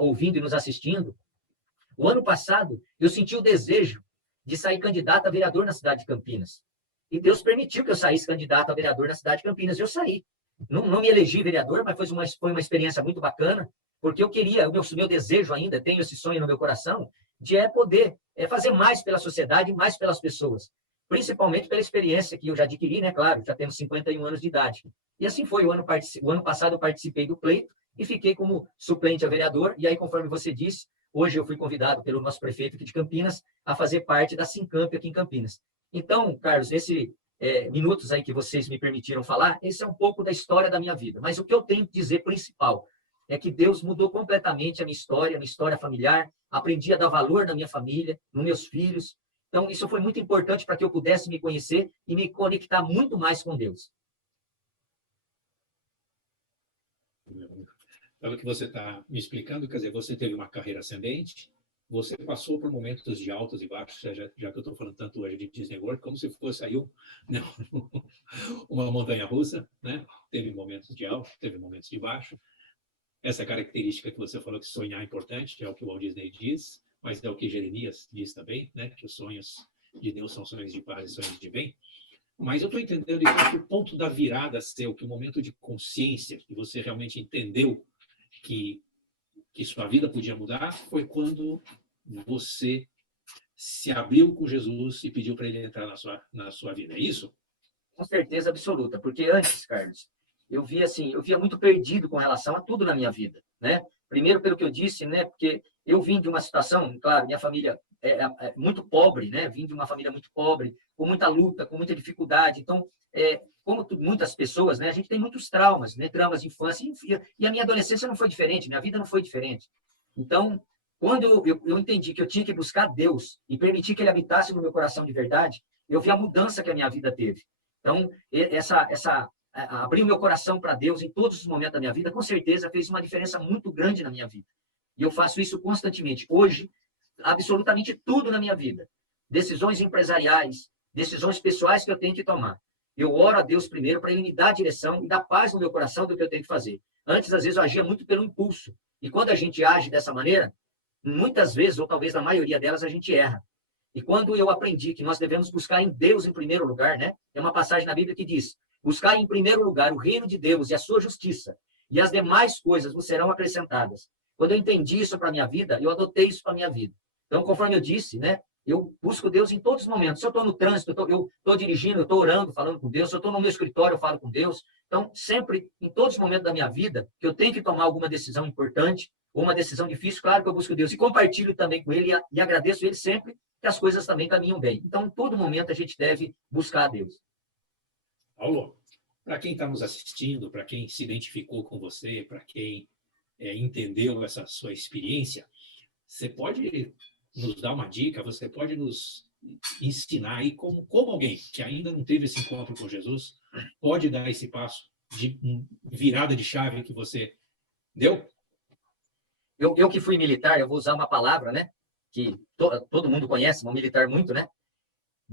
ouvindo e nos assistindo. O ano passado, eu senti o desejo de sair candidato a vereador na cidade de Campinas. E Deus permitiu que eu saísse candidato a vereador na cidade de Campinas. Eu saí. Não me elegi vereador, mas foi uma experiência muito bacana, porque eu queria, o meu desejo ainda, tenho esse sonho no meu coração, de poder fazer mais pela sociedade, mais pelas pessoas. Principalmente pela experiência que eu já adquiri, né? Claro, já temos 51 anos de idade. E assim foi. O ano passado eu participei do pleito e fiquei como suplente a vereador. E aí, conforme você disse, hoje eu fui convidado pelo nosso prefeito aqui de Campinas a fazer parte da Sincamp aqui em Campinas. Então, Carlos, esses minutos aí que vocês me permitiram falar, esse é um pouco da história da minha vida. Mas o que eu tenho que dizer principal é que Deus mudou completamente a minha história familiar. Aprendi a dar valor na minha família, nos meus filhos. Então, isso foi muito importante para que eu pudesse me conhecer e me conectar muito mais com Deus. Pelo que você está me explicando, quer dizer, você teve uma carreira ascendente, você passou por momentos de altos e baixos, já que eu estou falando tanto hoje de Disney World, como se fosse aí uma montanha-russa, né? Teve momentos de alto, teve momentos de baixo. Essa característica que você falou que sonhar é importante, é o que o Walt Disney diz, mas é o que Jeremias diz também, né? Que os sonhos de Deus são sonhos de paz e sonhos de bem. Mas eu estou entendendo que o ponto da virada seu, que o momento de consciência, que você realmente entendeu que sua vida podia mudar, foi quando você se abriu com Jesus e pediu para ele entrar na sua vida. É isso? Com certeza absoluta, porque antes, Carlos, eu via muito perdido com relação a tudo na minha vida, né? Primeiro, pelo que eu disse, né? Porque eu vim de uma situação, claro, minha família é muito pobre, né? Vim de uma família muito pobre, com muita luta, com muita dificuldade. Então, como muitas pessoas, né? A gente tem muitos traumas, né? Traumas de infância, e a minha adolescência não foi diferente, minha vida não foi diferente. Então, quando eu entendi que eu tinha que buscar Deus e permitir que Ele habitasse no meu coração de verdade, eu vi a mudança que a minha vida teve. Então, abrir o meu coração para Deus em todos os momentos da minha vida, com certeza fez uma diferença muito grande na minha vida. E eu faço isso constantemente. Hoje, absolutamente tudo na minha vida, decisões empresariais, decisões pessoais que eu tenho que tomar, eu oro a Deus primeiro para Ele me dar a direção e dar paz no meu coração do que eu tenho que fazer. Antes, às vezes, eu agia muito pelo impulso. E quando a gente age dessa maneira, muitas vezes, ou talvez na maioria delas, a gente erra. E quando eu aprendi que nós devemos buscar em Deus em primeiro lugar, né? Tem uma passagem na Bíblia que diz: Buscar em primeiro lugar o reino de Deus e a sua justiça, e as demais coisas vos serão acrescentadas. Quando eu entendi isso para a minha vida, eu adotei isso para a minha vida. Então, conforme eu disse, né, eu busco Deus em todos os momentos. Se eu estou no trânsito, eu estou dirigindo, eu estou orando, falando com Deus. Se eu estou no meu escritório, eu falo com Deus. Então, sempre, em todos os momentos da minha vida, que eu tenho que tomar alguma decisão importante, ou uma decisão difícil, claro que eu busco Deus. E compartilho também com Ele e agradeço Ele sempre que as coisas também caminham bem. Então, em todo momento, a gente deve buscar a Deus. Paulo, para quem está nos assistindo, para quem se identificou com você, para quem entendeu essa sua experiência, você pode nos dar uma dica, você pode nos ensinar aí como alguém que ainda não teve esse encontro com Jesus pode dar esse passo de virada de chave que você deu? Eu que fui militar, eu vou usar uma palavra, né, que todo mundo conhece, um militar muito, né?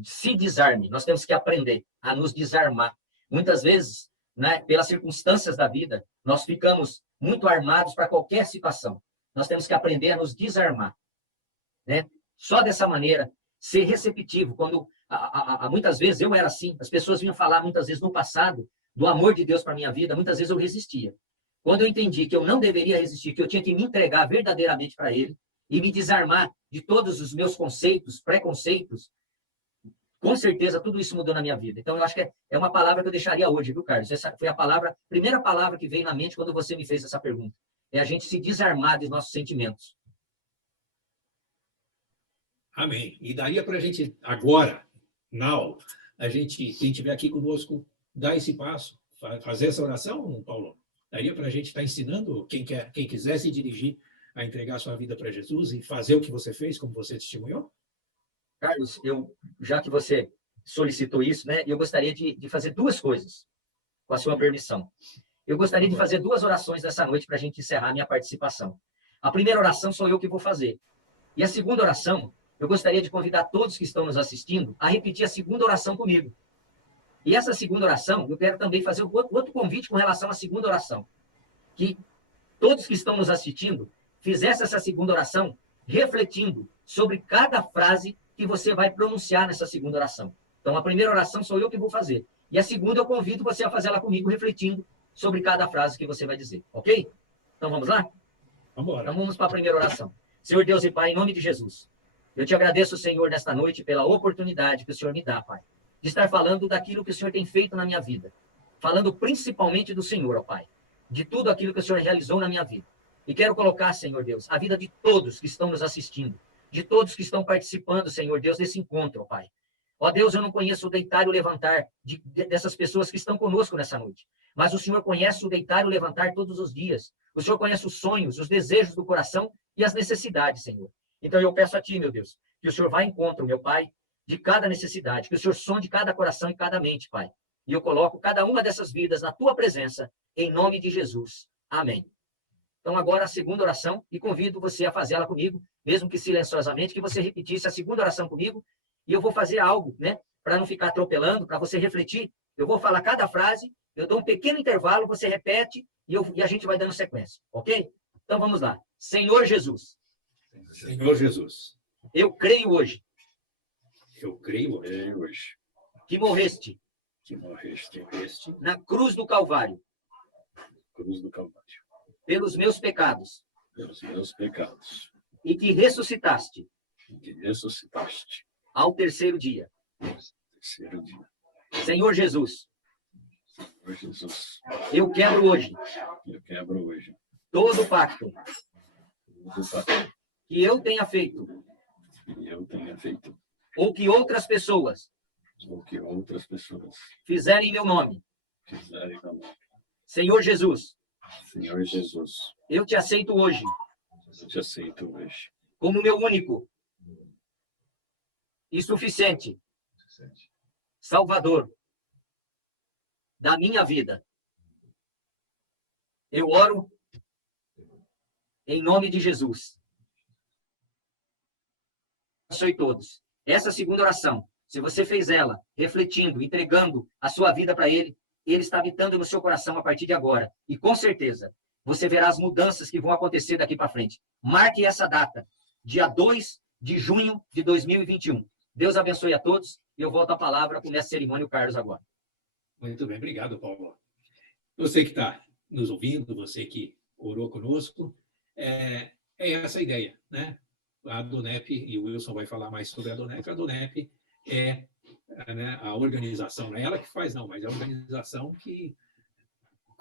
Se desarme. Nós temos que aprender a nos desarmar. Muitas vezes, né, pelas circunstâncias da vida, nós ficamos muito armados para qualquer situação. Nós temos que aprender a nos desarmar, né? Só dessa maneira, ser receptivo. Quando muitas vezes eu era assim, as pessoas vinham falar muitas vezes no passado do amor de Deus para minha vida, muitas vezes eu resistia. Quando eu entendi que eu não deveria resistir, que eu tinha que me entregar verdadeiramente para Ele e me desarmar de todos os meus conceitos, preconceitos, com certeza tudo isso mudou na minha vida. Então eu acho que é uma palavra que eu deixaria hoje, viu, Carlos? Essa foi a primeira palavra que veio na mente quando você me fez essa pergunta. É a gente se desarmar dos nossos sentimentos. Amém. E daria para a gente, agora, quem estiver aqui conosco, dar esse passo, fazer essa oração, Paulo? Daria para a gente estar ensinando quem quiser se dirigir a entregar sua vida para Jesus e fazer o que você fez, como você testemunhou? Carlos, já que você solicitou isso, né, eu gostaria de fazer duas coisas, com a sua permissão. Eu gostaria de fazer duas orações nessa noite para a gente encerrar a minha participação. A primeira oração sou eu que vou fazer. E a segunda oração, eu gostaria de convidar todos que estão nos assistindo a repetir a segunda oração comigo. E essa segunda oração, eu quero também fazer outro convite com relação à segunda oração. Que todos que estão nos assistindo fizessem essa segunda oração refletindo sobre cada frase que você vai pronunciar nessa segunda oração. Então, a primeira oração sou eu que vou fazer. E a segunda eu convido você a fazer ela comigo, refletindo sobre cada frase que você vai dizer. Ok? Então, vamos lá? Vamos embora. Então, vamos para a primeira oração. Senhor Deus e Pai, em nome de Jesus, eu te agradeço, Senhor, nesta noite pela oportunidade que o Senhor me dá, Pai, de estar falando daquilo que o Senhor tem feito na minha vida. Falando principalmente do Senhor, ó Pai. De tudo aquilo que o Senhor realizou na minha vida. E quero colocar, Senhor Deus, a vida de todos que estão nos assistindo, de todos que estão participando, Senhor Deus, desse encontro, ó Pai. Ó Deus, eu não conheço o deitar e o levantar dessas pessoas que estão conosco nessa noite. Mas o Senhor conhece o deitar e o levantar todos os dias. O Senhor conhece os sonhos, os desejos do coração e as necessidades, Senhor. Então eu peço a Ti, meu Deus, que o Senhor vá em encontro, meu Pai, de cada necessidade, que o Senhor sonde cada coração e cada mente, Pai. E eu coloco cada uma dessas vidas na Tua presença, em nome de Jesus. Amém. Então agora a segunda oração, e convido você a fazê-la comigo, mesmo que silenciosamente, que você repetisse a segunda oração comigo, e eu vou fazer algo, né, para não ficar atropelando, para você refletir. Eu vou falar cada frase, eu dou um pequeno intervalo, você repete, e a gente vai dando sequência, ok? Então vamos lá. Senhor Jesus. Senhor Jesus. Eu creio hoje. Eu creio hoje. Que morreste. Na cruz do Calvário. Pelos meus pecados. E que ressuscitaste. Ao terceiro dia. Senhor Jesus. Eu quebro hoje. Todo pacto. Que eu tenha feito. Ou que outras pessoas. Fizerem em meu nome. Senhor Jesus. Eu te aceito hoje. Como meu único. E suficiente. Salvador. Da minha vida. Eu oro. Em nome de Jesus. Abençoe todos. Essa segunda oração, se você fez ela, refletindo, entregando a sua vida para Ele, Ele está habitando no seu coração a partir de agora. E com certeza, você verá as mudanças que vão acontecer daqui para frente. Marque essa data, dia 2 de junho de 2021. Deus abençoe a todos. E eu volto a palavra com o mestre cerimônio Carlos agora. Muito bem, obrigado, Paulo. Você que está nos ouvindo, você que orou conosco, é essa a ideia, né? A Adonep, e o Wilson vai falar mais sobre a Adonep é, né, a organização, não é ela que faz, não, mas é a organização que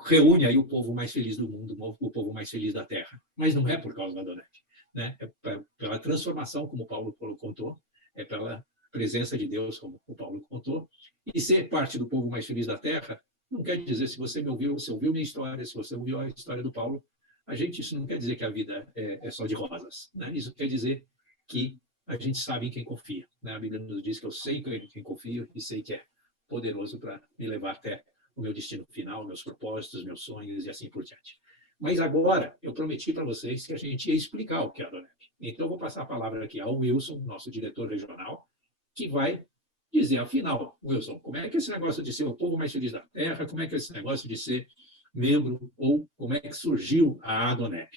reúne aí o povo mais feliz do mundo, o povo mais feliz da Terra. Mas não é por causa da Adonep, né? É pela transformação, como o Paulo contou, é pela presença de Deus, como o Paulo contou, e ser parte do povo mais feliz da Terra não quer dizer, se você me ouviu, se ouviu minha história, se você ouviu a história do Paulo, isso não quer dizer que a vida é só de rosas, né? Isso quer dizer que a gente sabe em quem confia, né? A Bíblia nos diz que eu sei em quem confio e sei que é poderoso para me levar até o meu destino final, meus propósitos, meus sonhos e assim por diante. Mas agora, eu prometi para vocês que a gente ia explicar o que é a Adonep. Então, eu vou passar a palavra aqui ao Wilson, nosso diretor regional, que vai dizer, afinal, Wilson, como é que é esse negócio de ser o povo mais feliz da Terra, como é que é esse negócio de ser membro, ou como é que surgiu a Adonep?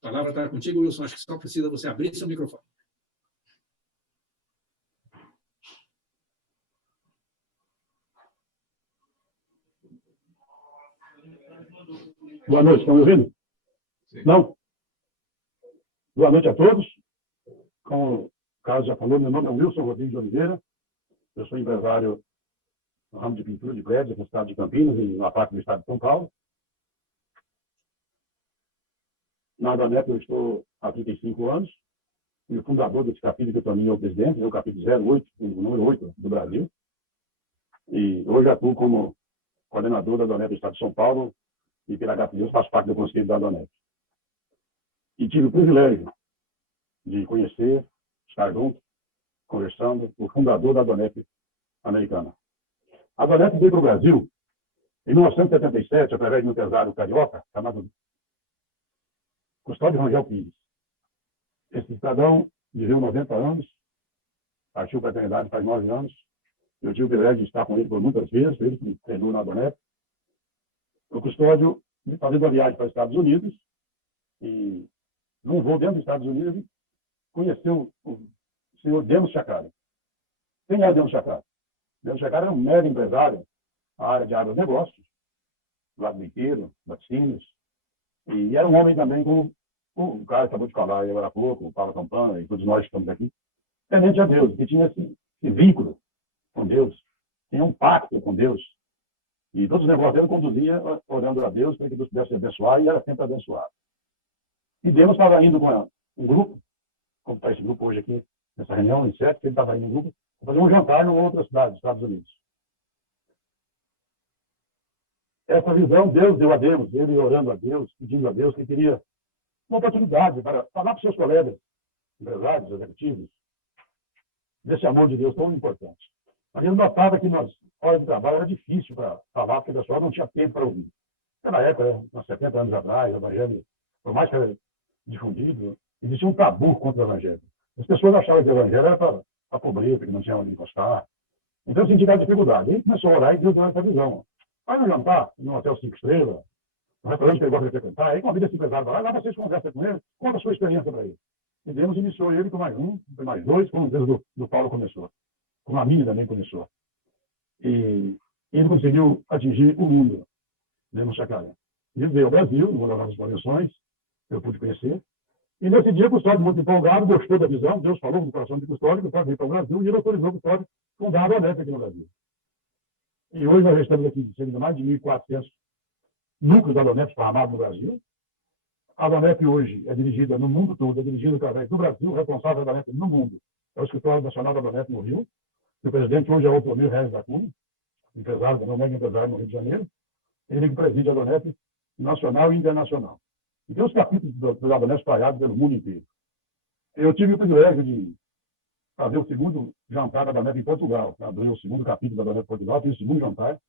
A palavra está contigo, Wilson, acho que só precisa você abrir seu microfone. Boa noite, estão me ouvindo? Sim. Não? Boa noite a todos. Como o Carlos já falou, meu nome é Wilson Rodrigues de Oliveira. Eu sou empresário no ramo de pintura de prédios no estado de Campinas e na parte do estado de São Paulo. Na Adonep eu estou há 35 anos e o fundador desse capítulo que eu também é o presidente, é o capítulo 08, o número 8 do Brasil. E hoje atuo como coordenador da Adonep do estado de São Paulo e pela graça de Deus faço parte do conselho da Adonep. E tive o privilégio de conhecer, estar junto, conversando, o fundador da Adonep americana. A Adonep veio para o Brasil em 1977, através de um empresário carioca chamado Custódio Rangel Pires. Esse cidadão viveu 90 anos, partiu para a eternidade faz 9 anos. Eu tive o privilégio de estar com ele por muitas vezes, ele que me treinou na Adonep. O Custódio me fazendo uma viagem para os Estados Unidos e, num voo dentro dos Estados Unidos, conheceu o senhor Demos Chacari. Quem é Demos Chacari? Demos Chacari é um mega empresário na área de agronegócios, lado inteiro, laticínios, e era um homem também como o cara que acabou de falar aí agora há pouco, o Paulo Campana e todos nós que estamos aqui, temente a Deus, que tinha esse vínculo com Deus, tinha um pacto com Deus, e todos os negócios dele conduzia orando a Deus para que Deus pudesse abençoar, e era sempre abençoado. E Deus estava indo com um grupo, como está esse grupo hoje aqui, nessa reunião, em 7, ele estava indo em grupo, para fazer um jantar em outra cidade dos Estados Unidos. Essa visão, Deus deu a Deus, ele orando a Deus, pedindo a Deus que queria uma oportunidade para falar para os seus colegas, empresários, executivos, desse amor de Deus tão importante. Mas ele notava que nas horas de trabalho era difícil para falar, porque o pessoal não tinha tempo para ouvir. Naquela época, uns 70 anos atrás, o evangelho, por mais que era difundido, existia um tabu contra o evangelho. As pessoas achavam que o evangelho era para a pobreza, que não tinha onde encostar. Então, eu senti aquela dificuldade. Ele começou a orar e Deus deu essa visão. Vai no jantar, num hotel 5 estrelas, no restaurante que ele gosta de frequentar, aí convida esse empresário para lá vocês conversam com ele, conta a sua experiência para ele. E Deus iniciou ele com mais um, mais dois, como Deus do Paulo começou. Como a minha também começou. E ele conseguiu atingir o mundo, Demos Chacari. Ele veio ao Brasil, numa das nossas convenções, eu pude conhecer. E nesse dia, o Custódio, muito empolgado, gostou da visão, Deus falou no coração de Custódio, que veio para o Brasil, e ele autorizou o Custódio a fundar a Adonep aqui no Brasil. E hoje nós estamos aqui, sendo mais de 1.400 núcleos da Adonep esparramados no Brasil. A Adonep hoje é dirigida no mundo todo, é dirigida através do Brasil, o responsável da Adonep no mundo é o Escritório Nacional da Adonep no Rio. O presidente hoje é o Otônio Reis da Cunha, empresário, também mega empresário no Rio de Janeiro. Ele que preside a Adonep nacional e internacional. E tem os capítulos da Adonep espalhados pelo mundo inteiro. Eu tive o privilégio de fazer o segundo jantar da Adonep em Portugal. Abri o segundo capítulo da Adonep em Portugal, fiz o segundo jantar.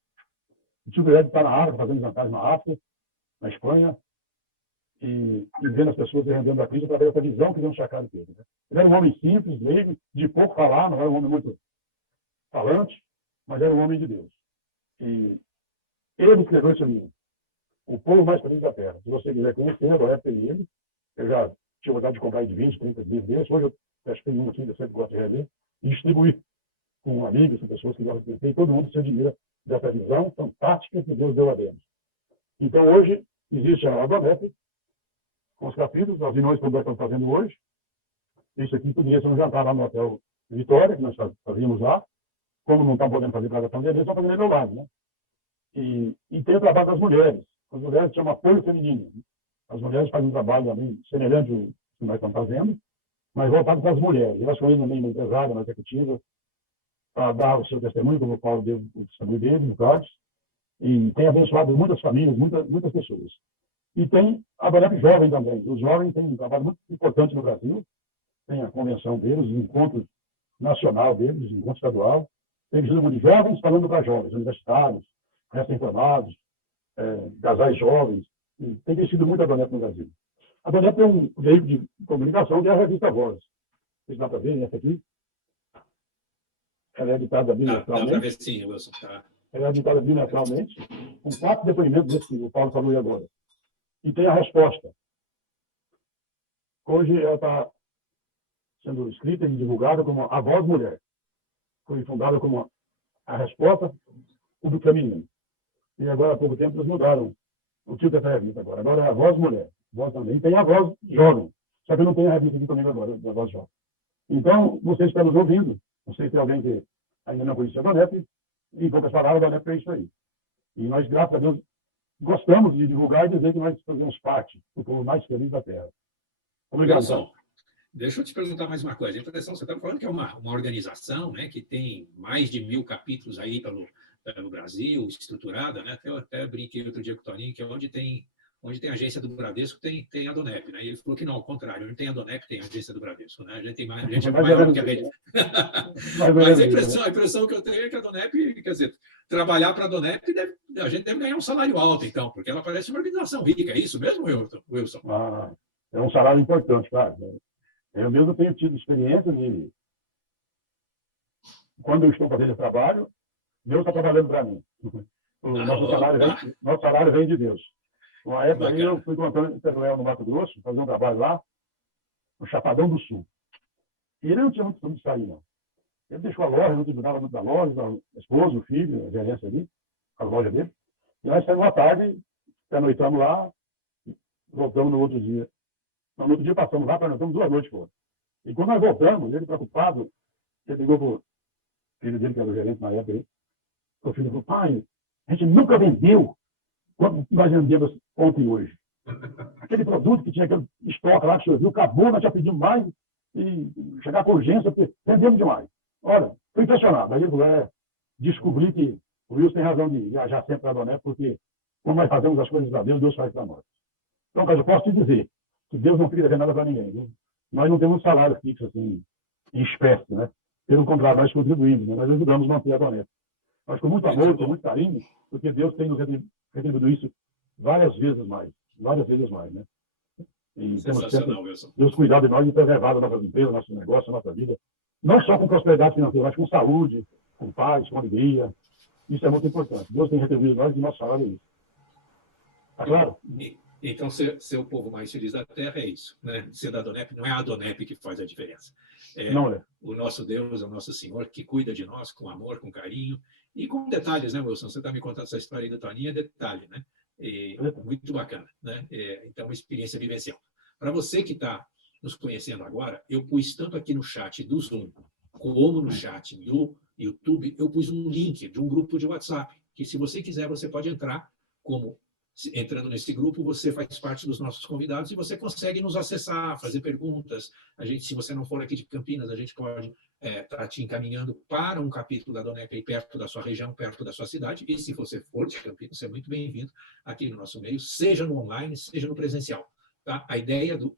Eu tive o privilégio de estar na África, fazendo jantares na África, na Espanha, e vendo as pessoas rendendo a crise através dessa visão que Demos Chacari teve. Né? Ele era um homem simples, leigo, de pouco falar, não era um homem muito falante, mas era um homem de Deus. E ele escreveu esse livro, O Povo Mais Feliz da Terra. Se você quiser conhecer, agora tem ele. Eu já tinha vontade de comprar de 20, 30 livros desses. Hoje eu acho que tem um aqui que eu sempre gosto de reler e distribuir com amigos, com pessoas que gostam de ter. E todo mundo se admira dessa visão fantástica que Deus deu a Deus. Então, hoje, existe a Adonep, com os capítulos, as reuniões que nós estamos fazendo hoje. Isso aqui poderia ser um jantar lá no Hotel Vitória, que nós fazíamos lá. Como não estão podendo fazer para a pandemia, estão fazendo online, né? E tem o trabalho das mulheres. As mulheres chamam apoio feminino. As mulheres fazem um trabalho também semelhante ao que nós estamos fazendo, mas voltado para as mulheres. Elas estão indo também na empresária, na executiva, para dar o seu testemunho, como o Paulo deu o testemunho dele, no Cádiz, e tem abençoado muitas famílias, muitas pessoas. E tem a Adonep Jovem também. Os jovens têm um trabalho muito importante no Brasil, tem a convenção deles, o encontro nacional deles, o encontro estadual. Tem visita de jovens falando para jovens, universitários, recém-formados, casais jovens. E tem crescido muito a Adonep no Brasil. A Adonep é um veículo de comunicação que é a revista Voz. Vocês dá para ver, essa aqui? Ela é editada bimestralmente. Dá para ver sim, Wilson. Tá. Ela é editada bimestralmente, com 4 depoimentos desse que o Paulo falou aí agora. E tem a resposta. Hoje ela está sendo escrita e divulgada como a Voz Mulher. Foi fundada como a resposta público feminino. E agora, há pouco tempo, eles mudaram o título dessa revista agora. Agora é a Voz Mulher. Voz também. Tem a Voz Jovem. Só que não tem a revista aqui comigo agora, a Voz Jovem. Então, vocês estão nos ouvindo. Não sei se tem alguém que ainda não conhecia a Adonep. Em poucas palavras, a Adonep é isso aí. E nós, graças a Deus, gostamos de divulgar e dizer que nós fazemos parte do povo mais feliz da Terra. Obrigado, Wilson, deixa eu te perguntar mais uma coisa. A impressão, você está falando que é uma organização, né, que tem mais de 1000 capítulos aí pelo Brasil, estruturada, né? Eu até brinquei outro dia com o Toninho, que é onde tem a agência do Bradesco, tem a Adonep, né? E ele falou que não, ao contrário, onde tem a Adonep, tem a agência do Bradesco, né? A gente é maior do que a rede. Mas a impressão que eu tenho é que a Adonep, quer dizer, trabalhar para a Adonep, a gente deve ganhar um salário alto, então, porque ela parece uma organização rica, é isso mesmo, Wilson? É um salário importante, claro. Eu mesmo tenho tido experiência de, quando eu estou fazendo esse trabalho, Deus está trabalhando para mim. Nosso salário vem de Deus. Uma época aí eu fui com o Antônio Teruel no Mato Grosso, fazer um trabalho lá, no Chapadão do Sul. E ele não tinha muito como sair, não. Ele deixou a loja, não cuidava muito da loja, a esposa, o filho, a gerência ali, a loja dele. E nós saímos à tarde, pernoitamos lá, voltamos no outro dia. No outro dia passamos lá, pernoitamos 2 noites fora. E quando nós voltamos, ele preocupado, ele ligou para o filho dele, que era o gerente na época aí. O filho falou: pai, a gente nunca vendeu quanto nós vendemos ontem e hoje. Aquele produto que tinha aquele estoque lá que choveu, acabou, nós já pedimos mais e chegar com urgência, porque vendemos demais. Olha, estou impressionado. Aí ele falou: descobri que o Wilson tem razão de viajar sempre para a Adonep, porque quando nós fazemos as coisas para Deus, Deus faz para nós. Então, mas eu posso te dizer que Deus não fica devendo nada para ninguém. Viu? Nós não temos um salário fixo assim, em espécie, né? Pelo contrário, nós contribuímos, né? Nós ajudamos a manter a Adonep. Mas com muito amor, com muito carinho, porque Deus tem nos retribuído isso várias vezes mais, né? E sensacional, Wilson. Deus cuidar de nós e preservar a nossa empresa, nosso negócio, a nossa vida, não só com prosperidade financeira, mas com saúde, com paz, com alegria. Isso é muito importante. Deus tem retribuído nós e nosso salário é isso. Tá claro? Então, ser o povo mais feliz da Terra é isso, né? Ser da Adonep, não é a Adonep que faz a diferença. Não é. O nosso Deus, o nosso Senhor, que cuida de nós com amor, com carinho e com detalhes, né, Wilson? Você está me contando essa história aí da Toninha, é detalhe, né? Muito bacana, né? Então, uma experiência vivencial. Para você que está nos conhecendo agora, eu pus tanto aqui no chat do Zoom, como no chat do YouTube, eu pus um link de um grupo de WhatsApp, que se você quiser, você pode entrar entrando nesse grupo, você faz parte dos nossos convidados e você consegue nos acessar, fazer perguntas. Se você não for aqui de Campinas, a gente pode estar te encaminhando para um capítulo da Adonep aí perto da sua região, perto da sua cidade. E se você for de Campinas, você é muito bem-vindo aqui no nosso meio, seja no online, seja no presencial. Tá? A ideia do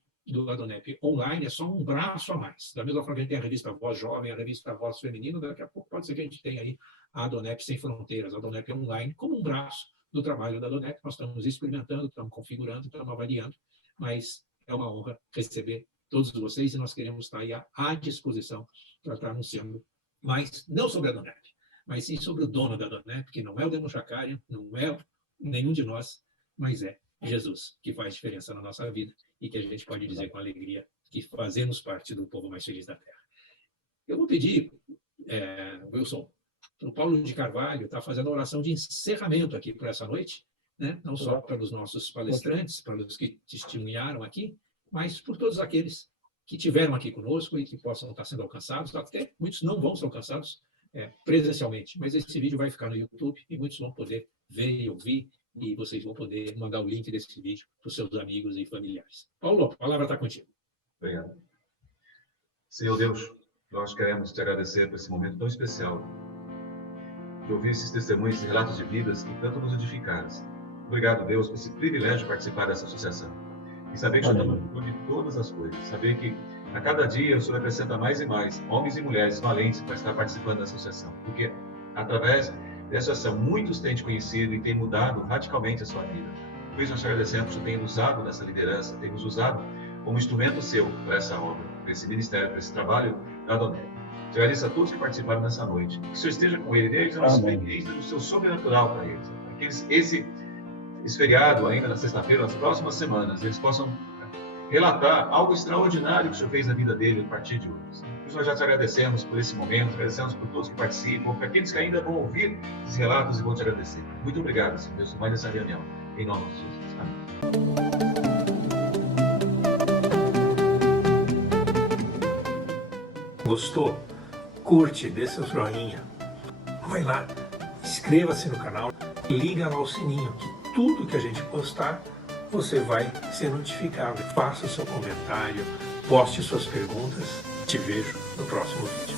Adonep online é só um braço a mais. Da mesma forma que a gente tem a revista Voz Jovem, a revista Voz Feminina, daqui a pouco pode ser que a gente tenha aí a Adonep Sem Fronteiras, a Adonep online, como um braço do trabalho da Adonep. Nós estamos experimentando, estamos configurando, estamos avaliando, mas é uma honra receber todos vocês e nós queremos estar aí à disposição para estar anunciando mais, não sobre a Adonep, mas sim sobre o dono da Adonep, que não é o Demo Chacarian, não é nenhum de nós, mas é Jesus, que faz diferença na nossa vida e que a gente pode dizer com alegria que fazemos parte do povo mais feliz da Terra. Eu vou pedir, Wilson, o Paulo de Carvalho está fazendo a oração de encerramento aqui por essa noite, né? Não só pelos nossos palestrantes, pelos que testemunharam aqui, mas por todos aqueles que tiveram aqui conosco e que possam estar sendo alcançados. Até muitos não vão ser alcançados presencialmente, mas esse vídeo vai ficar no YouTube e muitos vão poder ver e ouvir, e vocês vão poder mandar o link desse vídeo para os seus amigos e familiares. Paulo, a palavra está contigo. Obrigado. Senhor Deus, nós queremos te agradecer por esse momento tão especial, de ouvir esses testemunhos, esses relatos de vidas que tanto nos edificaram. Obrigado, Deus, por esse privilégio de participar dessa associação. E saber que o Senhor está no controle de todas as coisas. Saber que a cada dia o Senhor acrescenta mais e mais homens e mulheres valentes para estar participando da associação. Porque através dessa associação, muitos têm te conhecido e têm mudado radicalmente a sua vida. Por isso nós te agradecemos que o Senhor tem nos usado nessa liderança, tem nos usado como instrumento seu para essa obra, para esse ministério, para esse trabalho da Adonai. Te agradeço a todos que participaram nessa noite. Que o Senhor esteja com eles, dê uma experiência do seu sobrenatural para eles. Que esse feriado, ainda na sexta-feira, nas próximas semanas, eles possam relatar algo extraordinário que o Senhor fez na vida dele a partir de hoje. Por isso nós já te agradecemos por esse momento, agradecemos por todos que participam, por aqueles que ainda vão ouvir esses relatos e vão te agradecer. Muito obrigado, Senhor Deus, por mais essa reunião. Em nome de Jesus. Amém. Gostou? Curte, dê seu joinha. Vai lá, inscreva-se no canal, liga lá o sininho, que tudo que a gente postar, você vai ser notificado. Faça o seu comentário, poste suas perguntas. Te vejo no próximo vídeo.